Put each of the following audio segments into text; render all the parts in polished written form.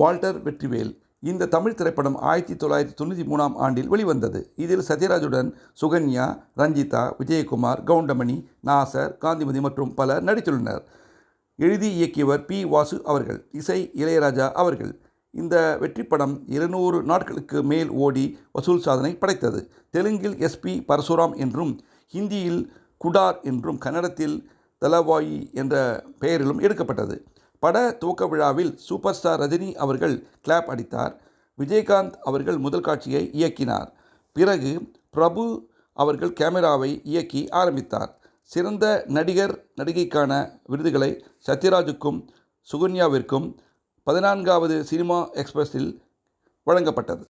Walter Vetrivel. இந்த தமிழ் திரைப்படம் 1993ஆம் ஆண்டில் வெளிவந்தது. இதில் சத்யராஜுடன் சுகன்யா, ரஞ்சிதா, விஜயகுமார், கவுண்டமணி, நாசர், காந்திமதி மற்றும் பலர் நடித்துள்ளனர். எழுதி இயக்கியவர் பி. வாசு அவர்கள். இசை இளையராஜா அவர்கள். இந்த வெற்றிப்படம் 200 நாட்களுக்கு மேல் ஓடி வசூல் சாதனை படைத்தது. தெலுங்கில் எஸ்.பி. பரசுராம் என்றும், ஹிந்தியில் குடார் என்றும், கன்னடத்தில் தலவாயி என்ற பெயரிலும் எடுக்கப்பட்டது. பட துவக்க விழாவில் சூப்பர் ஸ்டார் ரஜினி அவர்கள் கிளாப் அடித்தார். விஜயகாந்த் அவர்கள் முதல் காட்சியை இயக்கினார். பிறகு பிரபு அவர்கள் கேமராவை இயக்கி ஆரம்பித்தார். சிறந்த நடிகர் நடிகைக்கான விருதுகளை சத்யராஜுக்கும் சுகன்யாவிற்கும் 14வது சினிமா எக்ஸ்பிரஸில் வழங்கப்பட்டது.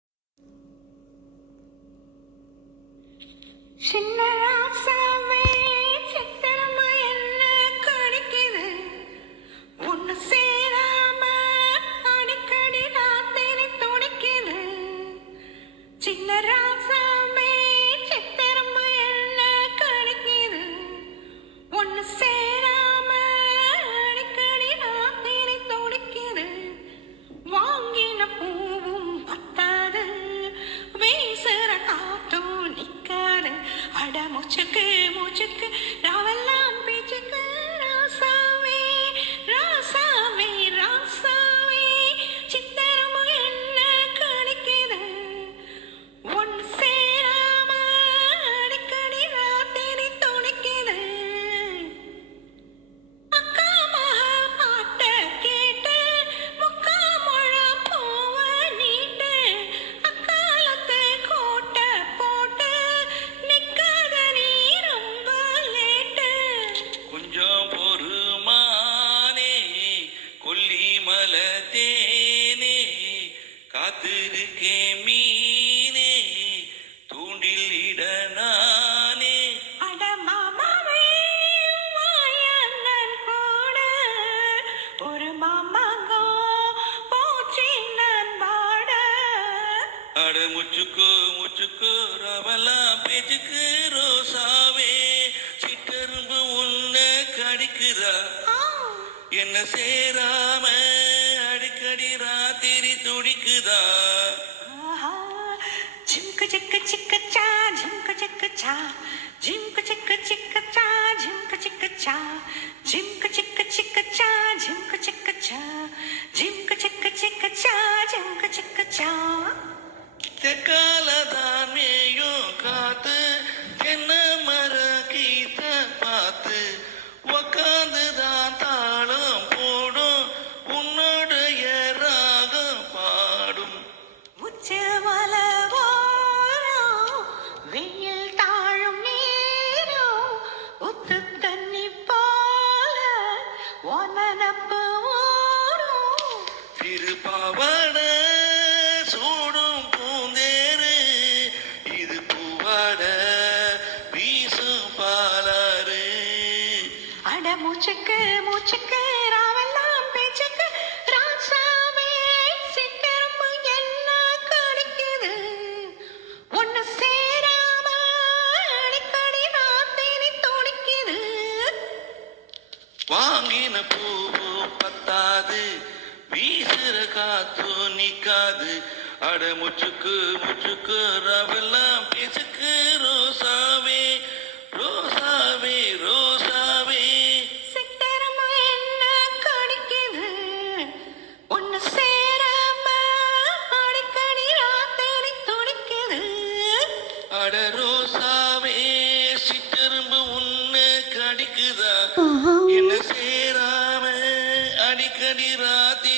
காத்திருக்கே மீனே தூண்டில் இடனானே அடமாமாவே வாயண்ணன் கூட ஒரு மாமாங்கோ போச்சி நான் பாட அட முச்சுக்கோ முச்சுக்கோ ரவலா பேச்சுக்கு ரோசாவே சிட்டரும்பு உன்னை கடிக்குதா என்ன சேராம அடிக்கடி ராத்திரி துடிக்குதா ஜிம்கு சிக்கு சிக்கு சா ஜிம்கு சிக்கு சா ஜிம்கு சிக்கு சிக்கு சா ஜிம்கு சிக்கு சா ஜிம்கு சிக்கு சிக்கு சா ஜிம்கு சிக்கு சா ஜிம்கு சிக்கு சிக்கு சா ஜிம்கு சிக்கு சா தெக்காலதான் மேயும் காத்து என்ன மர கீத்த பார்த்து உக்காந்துதான் தாளம் போடும் உன்னுடைய ராகம் பாடும் உச்சவல வெயில் தாழும் நேரம் உத்து தண்ணி போல ஒனப்பு ஓடும் திருப்பாவட சூடும் பூந்தேரு இது பூவாட வீசும் பாலாறு அட மூச்சுக்கு மூச்சுக்கு ராவெல்லாம் பேச்சுக்கு ராசாவே சிட்டெரும்பு என்ன கடிக்குது ஒன்னு சேராம அடிக்கடி ராத்திரி துடிக்குது வாங்கின பூவு பத்தாது வீசுற காத்து நிக்காது அட முச்சுக்கு முச்சுக்கு ராவெல்லாம் பேச்சுக்கு ரோசாவே ரோசாவே ரோசாவே சிட்டெரும்பு என்ன கடிக்குது ஒன்னு சேராம அடிக்கடி ராத்திரி துடிக்குது அட ரோசாவே சிட்டெரும்பு உன்னை கடிக்குதா என்ன சேராம அடிக்கடி ராத்திரி